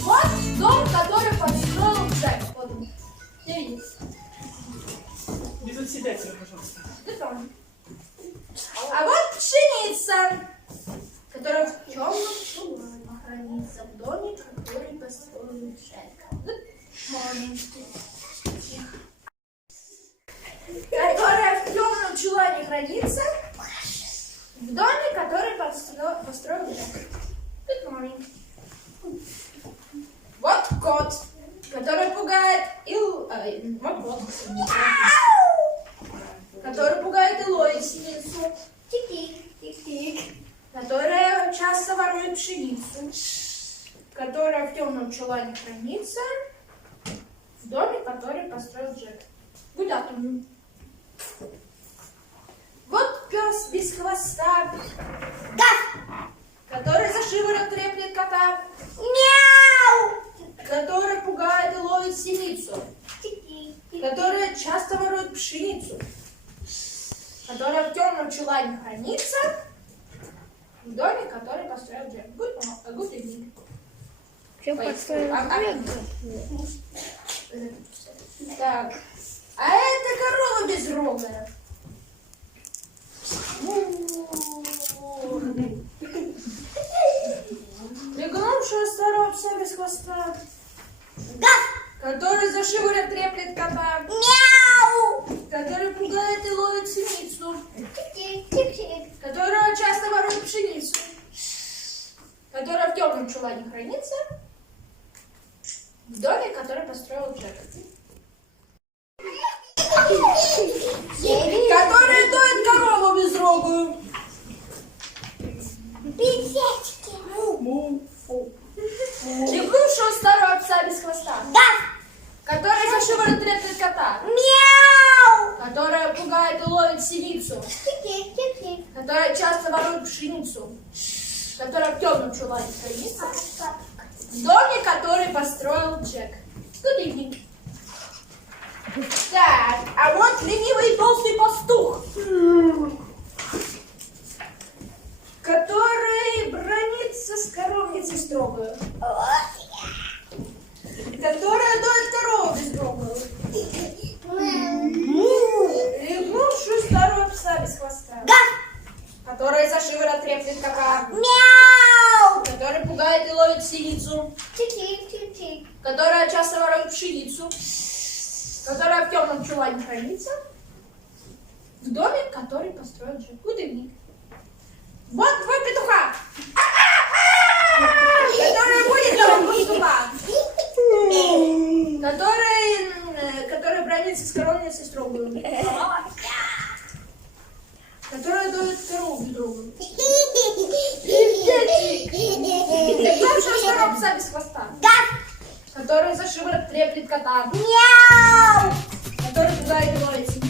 Вот дом, который построил Джек. Вот он. Где есть? Не заседайте, пожалуйста. Бетон. А вот пшеница, которая в темном чулане хранится в доме, который построил Джек. Которая в темном чулане хранится в доме, который построил Джек. Good morning. Вот кот, который пугает вот кот, который пугает и ловит синицу. Тик-тик. Которая часто ворует пшеницу. Которая в темном чулане хранится в доме, который построил Джек. Good afternoon. Вот пес без хвоста, который за шиворот треплет кота. Который пугает и ловит синицу. Которая часто ворует пшеницу. Которая в темном чулане хранится в доме, который построил Джек. Good evening. Все построил. Так. А это корова безрогая. Пригнувшего старого пса без хвоста. Который за шиворот треплет кота. Который пугает и ловит синицу. Которая часто ворует пшеницу. Которая в темном чулане хранится в доме, который построил Джек. Который доит корову безрогую. Лягнувшего старого пса без хвоста. Который за шиворот треплет кота. Которая пугает и ловит синицу. Которая часто ворует пшеницу. Которая в темном чулане хранится в доме, который построил Джек. Good evening. Так, а вот ленивый толстый пастух, который бронится с коровницей строгою. Которая доит корову безрогую. Лягнувшую старого пса без хвоста. Которая за шиворот треплет кота. Который пугает и ловит синицу. Которая часто ворует пшеницу. Которая в темном чулане хранится в доме, который построил Джек. Good evening. Вот два петуха, который будет там пастуха. Который бронится с коровницей строгую. Которая доит корову безрогую. Лягнувшего старого пса без хвоста. Который за шиворот треплет кота. Который пугает и ловит синицу.